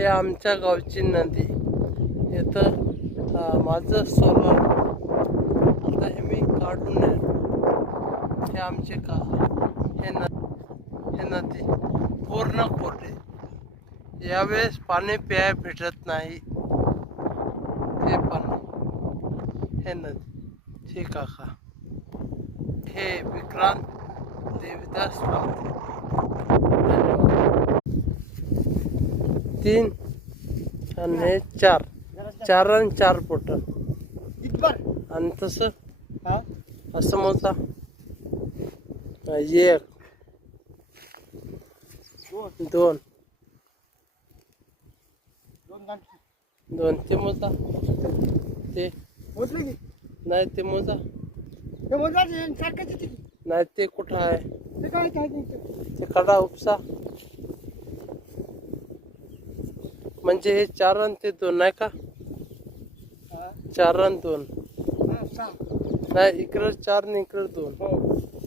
हे आमच्या गावची नदी. इथं माझं सोलर आता हे मी काढून आहे हे आमचे का हे न हे नदी. पूर्ण कोरडे यावेळेस पाणी प्याय भेटत नाही. ते पण हे नदी. हे काका. हे विक्रांत देवीदास राऊत तीन आणि हे चार. चार आणि चार पोट. आणि तसं? असं मोजा. एक. दोन. दोन ते मोजा. ते. नाही ते मोजा. नाही ते कुठं आहे? ते उपसा. म्हणजे हे चार आणि ते दोन नाही का? चार आणि दोन. नाही इकडं चार आणि इकडं दोन. हो.